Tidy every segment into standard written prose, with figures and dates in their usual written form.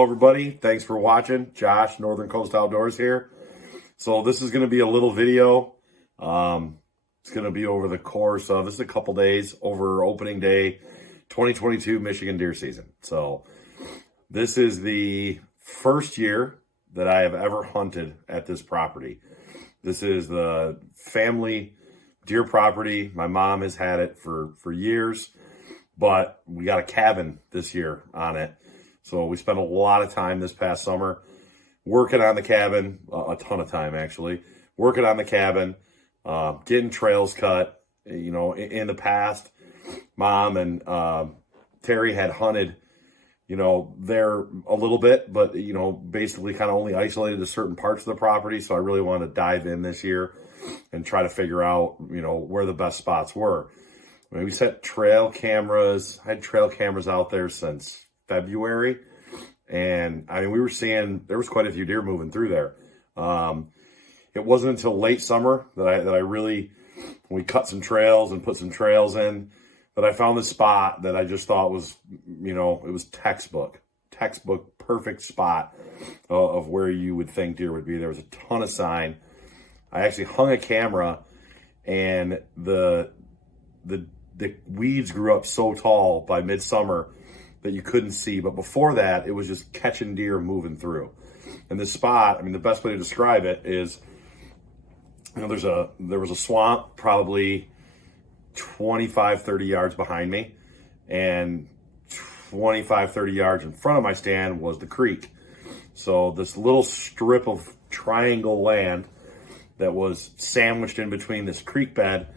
Hello, everybody. Thanks for watching. Josh, Northern Coast Outdoors here. So this is going to be a little video. It's going to be over the course of, this is a couple days, over opening day 2022 Michigan deer season. So this is the first year that I have ever hunted at this property. This is the family deer property. My mom has had it for years, but we got a cabin this year on it. So we spent a lot of time this past summer working on the cabin, a ton of time actually, working on the cabin, getting trails cut. You know, in the past, Mom and Terry had hunted, you know, there a little bit, but, you know, basically kind of only isolated to certain parts of the property. So I really wanted to dive in this year and try to figure out, you know, where the best spots were. I mean, we set trail cameras. I had trail cameras out there since February. And I mean, we were seeing, there was quite a few deer moving through there. It wasn't until late summer that I really, we cut some trails and put some trails in, that I found this spot that I just thought was, you know, it was textbook perfect spot of where you would think deer would be. There was a ton of sign. I actually hung a camera, and the weeds grew up so tall by midsummer that you couldn't see. But before that, it was just catching deer moving through. And this spot, I mean, the best way to describe it is, you know, there was a swamp probably 25, 30 yards behind me, and 25, 30 yards in front of my stand was the creek. So this little strip of triangle land that was sandwiched in between this creek bed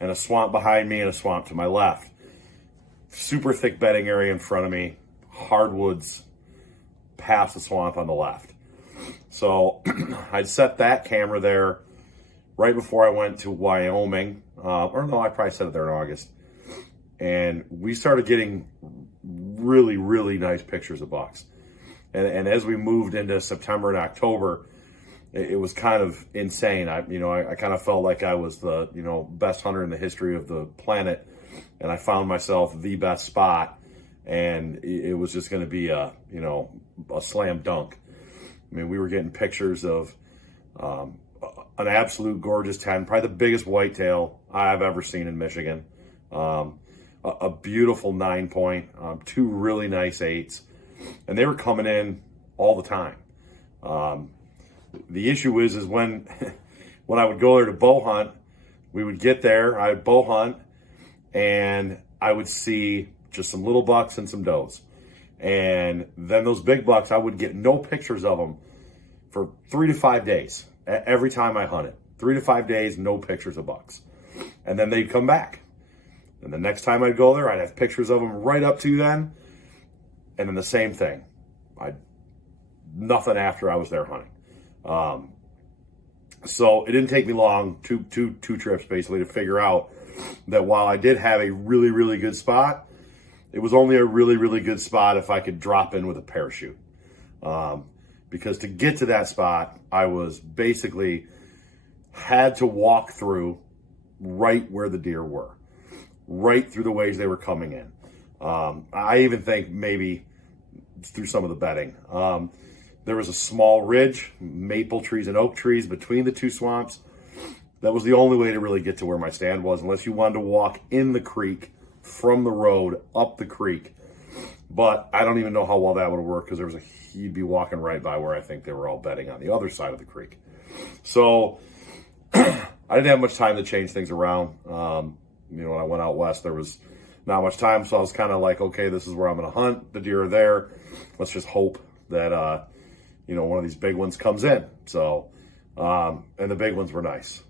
and a swamp behind me and a swamp to my left. Super thick bedding area in front of me, hardwoods past the swamp on the left. So I'd set that camera there right before I went to Wyoming. Or no, I probably set it there in August. And we started getting really, really nice pictures of bucks. And as we moved into September and October, it was kind of insane. I kind of felt like I was the, you know, best hunter in the history of the planet. And I found myself the best spot, and it was just going to be a, you know, a slam dunk. I mean, we were getting pictures of an absolute gorgeous 10, probably the biggest whitetail I've ever seen in Michigan. A beautiful 9-point, two really nice 8s, and they were coming in all the time. The issue is when when I would go there to bow hunt, we would get there, I'd bow hunt, and I would see just some little bucks and some does. And then those big bucks, I would get no pictures of them for 3 to 5 days. Every time I hunted, 3 to 5 days, no pictures of bucks. And then they'd come back. And the next time I'd go there, I'd have pictures of them right up to then. And then the same thing. Nothing after I was there hunting. So it didn't take me long, two trips basically, to figure out that while I did have a really, really good spot, it was only a really, really good spot if I could drop in with a parachute. Because to get to that spot, I was basically had to walk through right where the deer were, right through the ways they were coming in. I even think maybe through some of the bedding. There was a small ridge, maple trees and oak trees between the two swamps. That was the only way to really get to where my stand was, unless you wanted to walk in the creek from the road up the creek. But I don't even know how well that would work, because you'd be walking right by where I think they were all bedding on the other side of the creek. So I didn't have much time to change things around. You know, when I went out west, there was not much time. So I was kind of like, okay, this is where I'm going to hunt. The deer are there. Let's just hope that, you know, one of these big ones comes in. So, and the big ones were nice.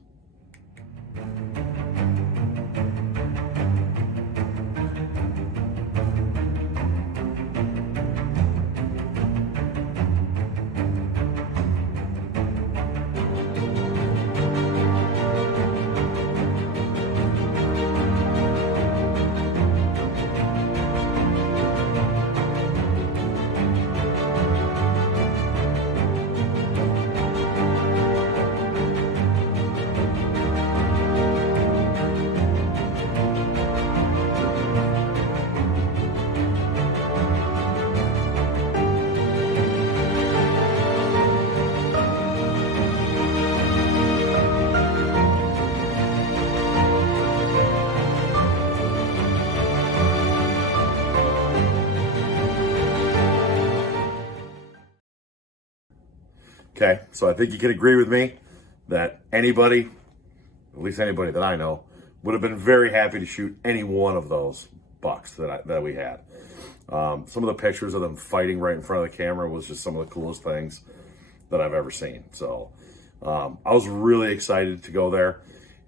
Okay, so I think you can agree with me that anybody, at least anybody that I know, would have been very happy to shoot any one of those bucks that we had. Some of the pictures of them fighting right in front of the camera was just some of the coolest things that I've ever seen. So I was really excited to go there.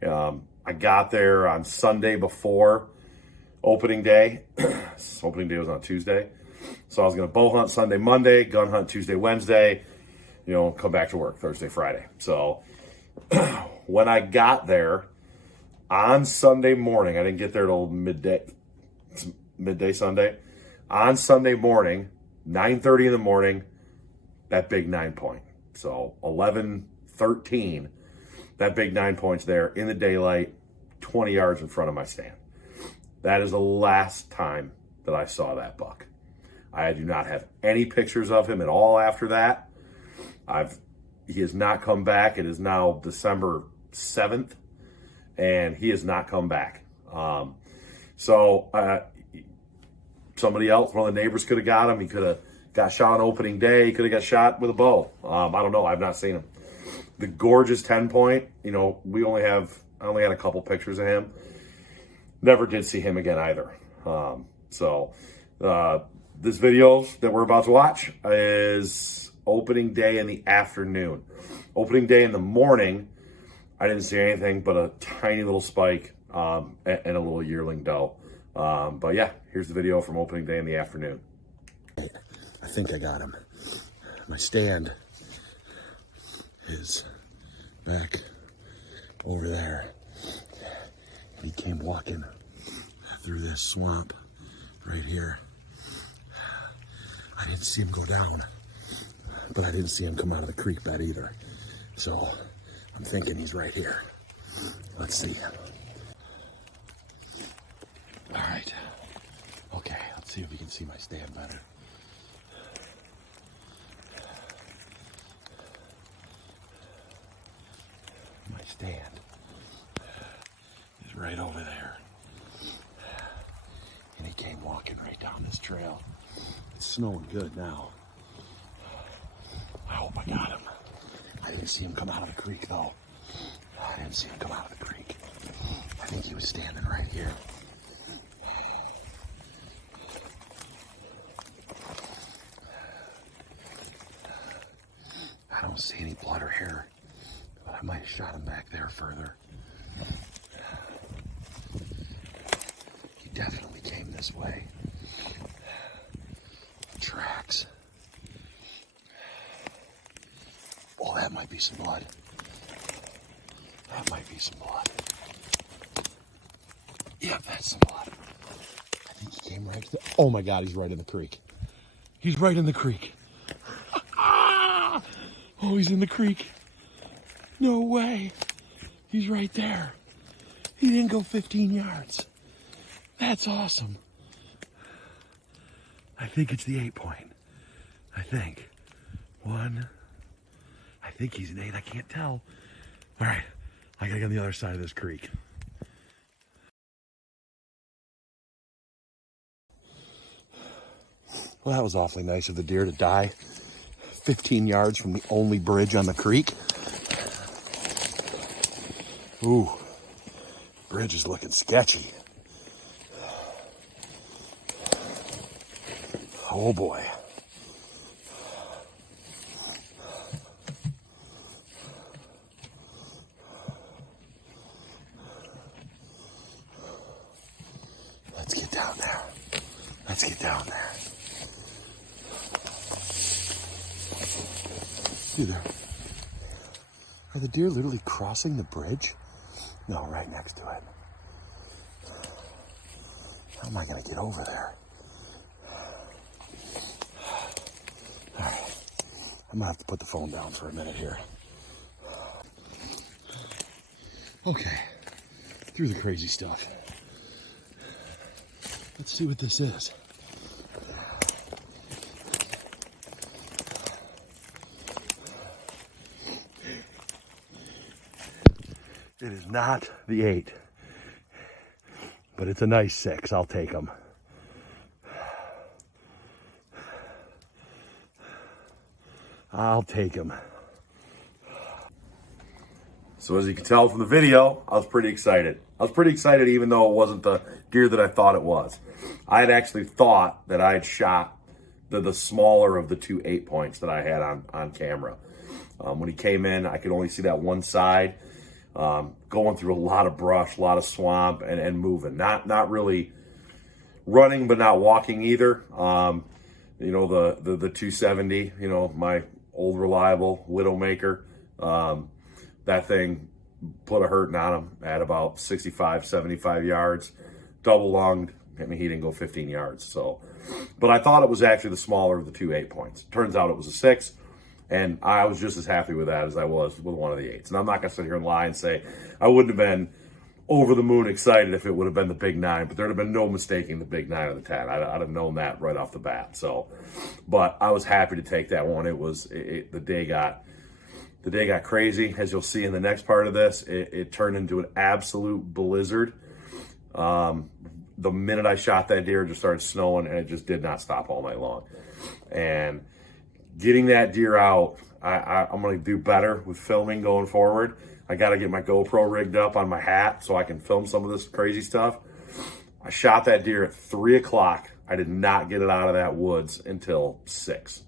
I got there on Sunday before opening day. Opening day was on Tuesday. So I was going to bow hunt Sunday, Monday, gun hunt Tuesday, Wednesday, come back to work Thursday, Friday. So when I got there on Sunday morning, I didn't get there till midday Sunday. On Sunday morning, 9:30 in the morning, that big 9-point. So 11:13, that big 9 points there in the daylight, 20 yards in front of my stand. That is the last time that I saw that buck. I do not have any pictures of him at all after that. He has not come back. It is now December 7th, and he has not come back. Somebody else, one of the neighbors could have got him. He could have got shot on opening day. He could have got shot with a bow. I don't know. I've not seen him. The gorgeous 10-point, I only had a couple pictures of him. Never did see him again either. This video that we're about to watch is opening day in the afternoon. Opening day in the morning, I didn't see anything but a tiny little spike and a little yearling doe. But yeah, here's the video from opening day in the afternoon. I think I got him. My stand is back over there. He came walking through this swamp right here. I didn't see him go down, but I didn't see him come out of the creek bed either. So I'm thinking he's right here. Let's see. All right. Okay, let's see if we can see my stand better. My stand is right over there. And he came walking right down this trail. It's snowing good now. I hope I got him. I didn't see him come out of the creek though. I didn't see him come out of the creek. I think he was standing right here. I don't see any blood or hair, but I might have shot him back there further. He definitely came this way. Tracks. Oh, that might be some blood. That might be some blood. Yep, that's some blood. I think he came right to oh my God, he's right in the creek. He's right in the creek. Oh, he's in the creek. No way. He's right there. He didn't go 15 yards. That's awesome. I think it's the 8-point. I think. One. I think he's an 8. I can't tell. All right. I gotta get on the other side of this creek. Well, that was awfully nice of the deer to die 15 yards from the only bridge on the creek. Ooh, bridge is looking sketchy. Oh boy. Let's get down there. Let's get down there. Dude, are the deer literally crossing the bridge? No, right next to it. How am I going to get over there? All right. I'm going to have to put the phone down for a minute here. Okay. Through the crazy stuff. Let's see what this is. It is not the 8, but it's a nice 6. I'll take them. I'll take them. So as you can tell from the video, I was pretty excited. I was pretty excited even though it wasn't the deer that I thought it was. I had actually thought that I had shot the smaller of the two 8-points that I had on camera. When he came in, I could only see that one side, going through a lot of brush, a lot of swamp, and moving. Not really running, but not walking either. You know, the 270, you know, my old reliable Widowmaker, that thing put a hurting on him at about 65, 75 yards, double lunged. I mean, he didn't go 15 yards. So, but I thought it was actually the smaller of the two 8-points. Turns out it was a 6. And I was just as happy with that as I was with one of the 8s. And I'm not going to sit here and lie and say I wouldn't have been over the moon excited if it would have been the big 9, but there'd have been no mistaking the big 9 or the 10. I'd have known that right off the bat. So, but I was happy to take that one. The day got crazy, as you'll see in the next part of this. It turned into an absolute blizzard. The minute I shot that deer, it just started snowing, and it just did not stop all night long. And getting that deer out, I'm going to do better with filming going forward. I got to get my GoPro rigged up on my hat so I can film some of this crazy stuff. I shot that deer at 3 o'clock. I did not get it out of that woods until 6.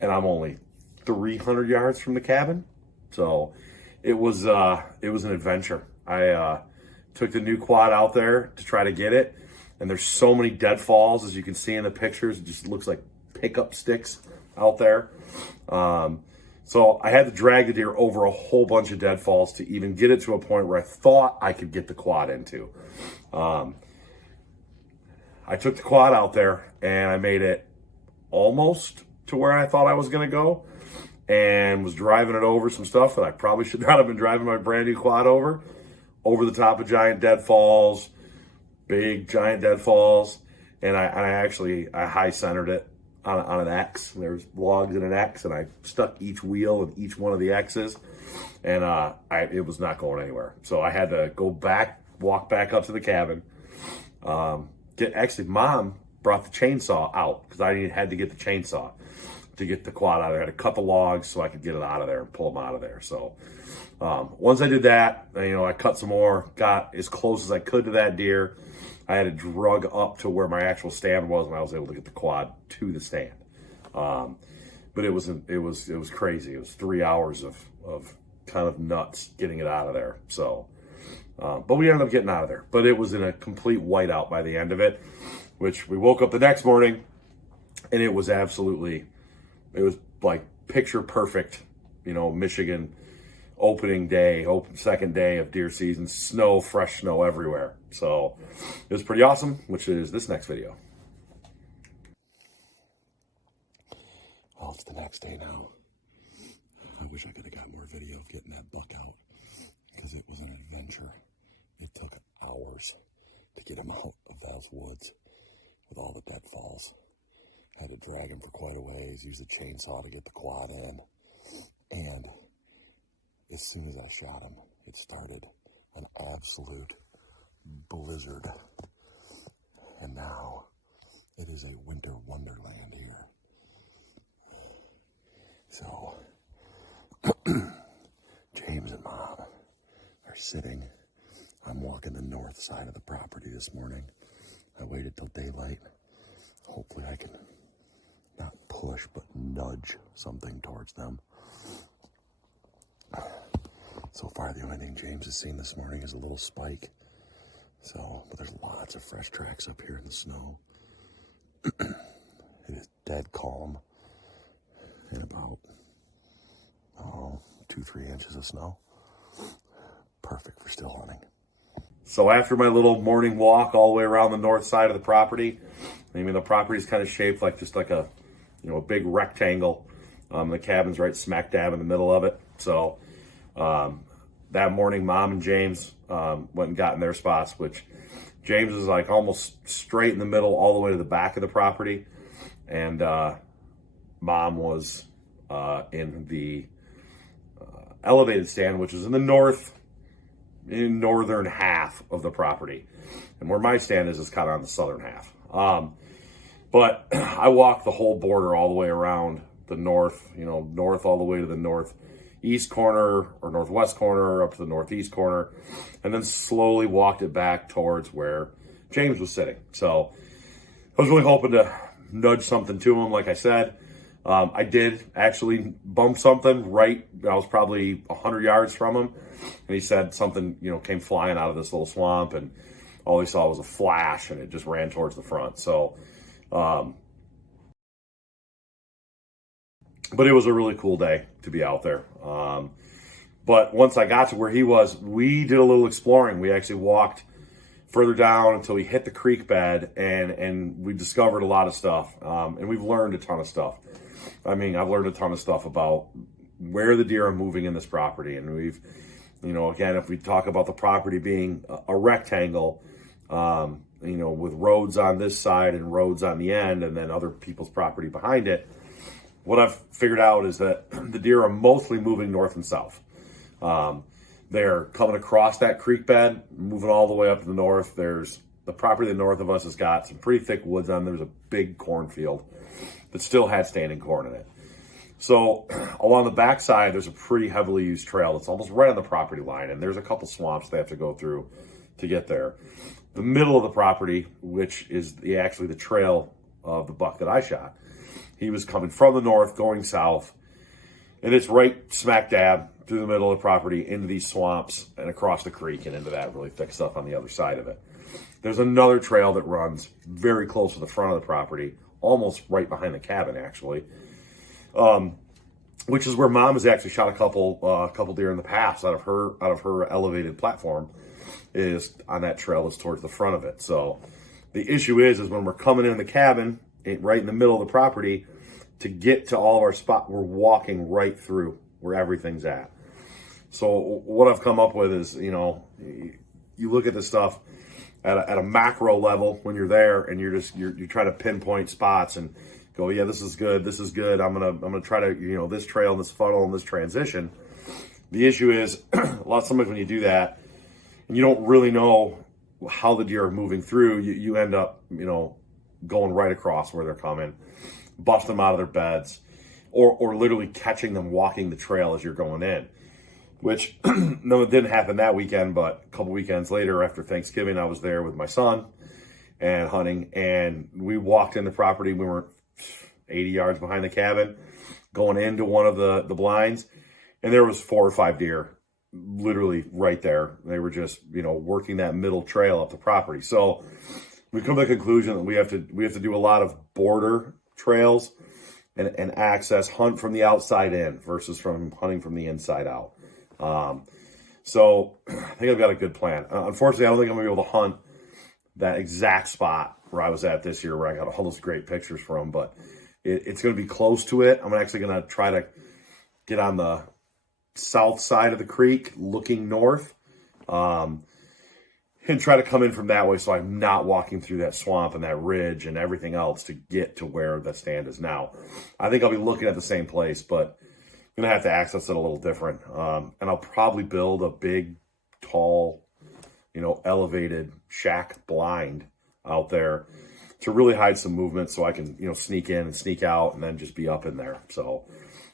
And I'm only 300 yards from the cabin. So it was an adventure. I took the new quad out there to try to get it. And there's so many deadfalls, as you can see in the pictures. It just looks like pickup sticks out there. So I had to drag the deer over a whole bunch of deadfalls to even get it to a point where I thought I could get the quad into. I took the quad out there and I made it almost to where I thought I was going to go, and was driving it over some stuff that I probably should not have been driving my brand new quad over the top of giant deadfalls. Big giant deadfalls, and I actually high centered it on an X. There's logs in an X, and I stuck each wheel in each one of the X's, and it was not going anywhere. So I had to go back, walk back up to the cabin. Mom brought the chainsaw out because I had to get the chainsaw to get the quad out of there. I had to cut the logs so I could get it out of there and pull them out of there. So once I did that, I cut some more, got as close as I could to that deer. I had to drug up to where my actual stand was, and I was able to get the quad to the stand. But it was crazy. It was 3 hours of kind of nuts getting it out of there. So, but we ended up getting out of there. But it was in a complete whiteout by the end of it, which we woke up the next morning, and it was like picture perfect, Michigan second day of deer season, fresh snow everywhere. So it was pretty awesome, which is this next video. Well, it's the next day now. I wish I could have got more video of getting that buck out, because it was an adventure. It took hours to get him out of those woods with all the deadfalls. Had to drag him for quite a ways, use the chainsaw to get the quad in, and as soon as I shot him, it started an absolute blizzard. And now it is a winter wonderland here. So James and Mom are sitting. I'm walking the north side of the property this morning. I waited till daylight. Hopefully I can not push, but nudge something towards them. So far, the only thing James has seen this morning is a little spike. But there's lots of fresh tracks up here in the snow. It is dead calm. And about, 2-3 inches of snow. Perfect for still hunting. So after my little morning walk all the way around the north side of the property, the property is kind of shaped like a big rectangle. The cabin's right smack dab in the middle of it. So that morning, Mom and James went and got in their spots, which James is like almost straight in the middle all the way to the back of the property. And Mom was in the elevated stand, which is in the northern half of the property. And where my stand is kind of on the southern half. But I walked the whole border all the way around the north, north all the way to the northeast corner or northwest corner up to the northeast corner, and then slowly walked it back towards where James was sitting. So I was really hoping to nudge something to him, like I said. I did actually bump something right. I was probably 100 yards from him, and he said something, came flying out of this little swamp, and all he saw was a flash, and it just ran towards the front. So, but it was a really cool day to be out there. But once I got to where he was, we did a little exploring. We actually walked further down until we hit the creek bed, and we discovered a lot of stuff. And we've learned a ton of stuff. I mean, I've learned a ton of stuff about where the deer are moving in this property. And we've, again, if we talk about the property being a rectangle, with roads on this side and roads on the end, and then other people's property behind it, what I've figured out is that the deer are mostly moving north and south. They're coming across that creek bed, moving all the way up to the north. There's the property to the north of us has got some pretty thick woods on. There's a big cornfield that still had standing corn in it. So along the backside, there's a pretty heavily used trail that's almost right on the property line, and there's a couple swamps they have to go through to get there. The middle of the property, which is actually the trail of the buck that I shot, he was coming from the north, going south, and it's right smack dab through the middle of the property into these swamps and across the creek and into that really thick stuff on the other side of it. There's another trail that runs very close to the front of the property, almost right behind the cabin, actually, which is where Mom has actually shot a couple deer in the past out of her elevated platform. Is on that trail is towards the front of it. So the issue is when we're coming in the cabin, right in the middle of the property, to get to all of our spot, we're walking right through where everything's at. So what I've come up with is, you look at this stuff at a macro level when you're there, and you're trying to pinpoint spots and go, yeah, this is good. I'm gonna try to, this trail, this funnel, and this transition. The issue is sometimes when you do that, and you don't really know how the deer are moving through, you end up, going right across where they're coming, busting them out of their beds, or literally catching them walking the trail as you're going in. Which, no, it didn't happen that weekend, but a couple weekends later after Thanksgiving, I was there with my son and hunting, and we walked in the property. We were 80 yards behind the cabin, going into one of the blinds, and there was 4 or 5 deer literally right there. They were just, working that middle trail up the property. So we come to the conclusion that we have to do a lot of border trails and access, hunt from the outside in versus from hunting from the inside out. So I think I've got a good plan. Unfortunately, I don't think I'm gonna be able to hunt that exact spot where I was at this year, where I got all those great pictures from, but it's going to be close to it. I'm actually going to try to get on the south side of the creek looking north, and try to come in from that way, so I'm not walking through that swamp and that ridge and everything else to get to where the stand is now. I think I'll be looking at the same place, but I'm going to have to access it a little different. And I'll probably build a big, tall, elevated shack blind out there to really hide some movement, so I can, sneak in and sneak out and then just be up in there. So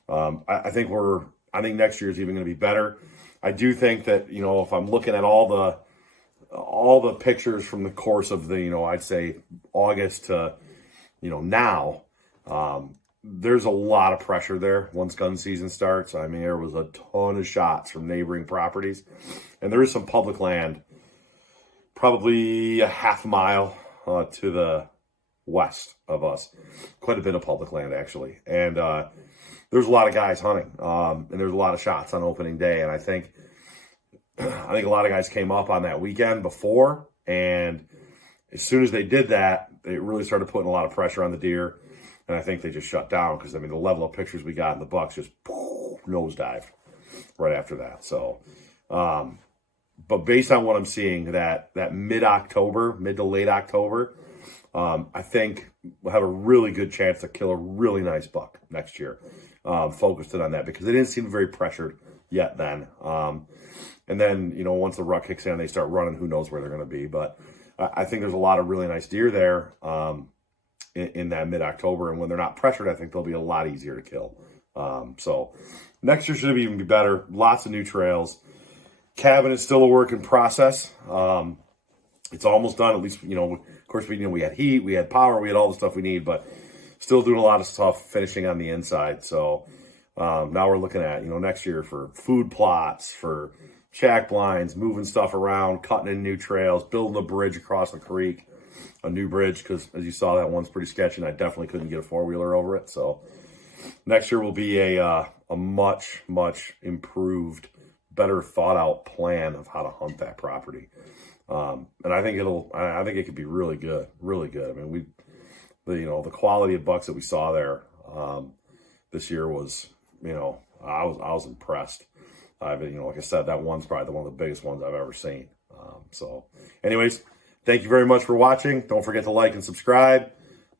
I think next year is even going to be better. I do think that, if I'm looking at all the pictures from the course of the, I'd say August to, now, there's a lot of pressure there once gun season starts. I mean, there was a ton of shots from neighboring properties, and there is some public land, probably a half mile to the west of us. Quite a bit of public land, actually. And there's a lot of guys hunting, and there's a lot of shots on opening day. And I think a lot of guys came up on that weekend before, and as soon as they did that, they really started putting a lot of pressure on the deer. And I think they just shut down, because, the level of pictures we got in the bucks just nosedive right after that. So, but based on what I'm seeing, that mid to late October, I think we'll have a really good chance to kill a really nice buck next year. Focused it on that, because they didn't seem very pressured yet then. And then, once the rut kicks in and they start running, who knows where they're going to be. But I think there's a lot of really nice deer there. in that mid-October. And when they're not pressured, I think they'll be a lot easier to kill. So next year should even be better. Lots of new trails. Cabin is still a work in process. It's almost done. At least, of course, we had heat, we had power, we had all the stuff we need, but still doing a lot of stuff finishing on the inside. So now we're looking at, next year for food plots, for shack blinds, moving stuff around, cutting in new trails, building a bridge across the creek, a new bridge, because as you saw, that one's pretty sketchy, and I definitely couldn't get a four-wheeler over it. So next year will be a much, much improved, better thought out plan of how to hunt that property. And I think it could be really good, really good. I mean, the quality of bucks that we saw there, this year was, I was impressed. Like I said, that one's probably one of the biggest ones I've ever seen. So anyways, thank you very much for watching. Don't forget to like and subscribe.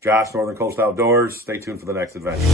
Josh, Northern Coast Outdoors. Stay tuned for the next adventure.